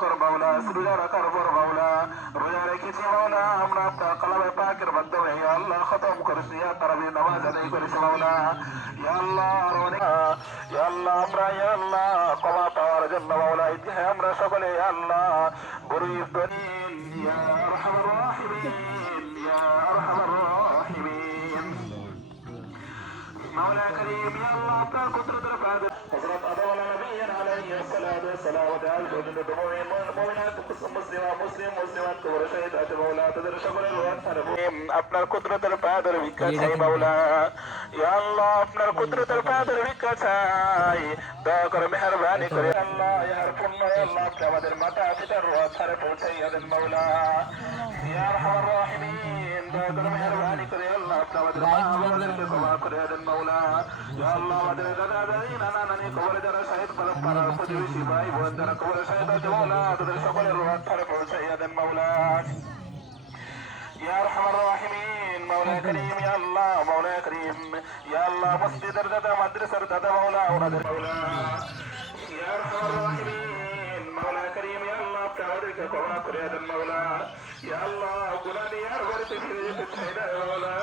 কর মাওলা, সুবিধা রাখার পর মাওলা রোজা রেখেছি মাওলা, আমরা আপনার কালামে পাকের মাধ্যমে ইয়া আল্লাহ খতম করেছি, ইয়া তারাবি নামাজ আদায় করেছি মাওলা। ইয়া আল্লাহ ইয়া আল্লাহ আমরা ইয়া আল্লাহ ক্ষমা পাওয়ার জন্য মাওলা ইতিহাস আমরা সকলে ইয়া আল্লাহ গরীব দলিল ইয়া আরহামার রাহিমিন ইয়া আরহামার রাহিমিন مولا كريم يا الله আপনার কুদরতের কাজ হযরত আদম নবীন আলাইহিস সালাতু ওয়াস সালাম ওয়াল মুমিনাত মুসলিমাত কবর শহীদাত মাওলা তাদের সকলের রহমত আপনার কুদরতের পাদের ভিক্ষা চাই মাওলা ইয়া আল্লাহ আপনার কুদরতের পাদের ভিক্ষা চাই দয়া করে মেহেরবানি করে আল্লাহ ইয়া পুণ্য আল্লাহ আপনি আমাদের মাতা পিতার রূহ ছাড়ে পৌঁছাইয়া দেন মাওলা ইয়া আরহামার রাহিমিন দয়া করে মেহেরবানি করে আল্লাহ আপনি আমাদের আমাদেরকে ক্ষমা করে দেন মাওলা ইয়া আল্লাহ আমাদের দাদা দাদি নানা নানি কবরে যারা শহীদ পাড়ার প্রতিবেশী ভাই বোন যারা কবরে শহীদ আছে মাওলা তাদের সকলের রূহ ছাড়ে পৌঁছাইয়া দেন মাওলা يا ارحم الراحمين مولا كريم يا الله مولا كريم يا الله مسجد الردى مدرسة الردى مولا ونادر مولا يا ارحم الراحمين مولا كريم يا الله بتعودك كما كريد المولى يا الله قراني يا ورث في الشهداء مولا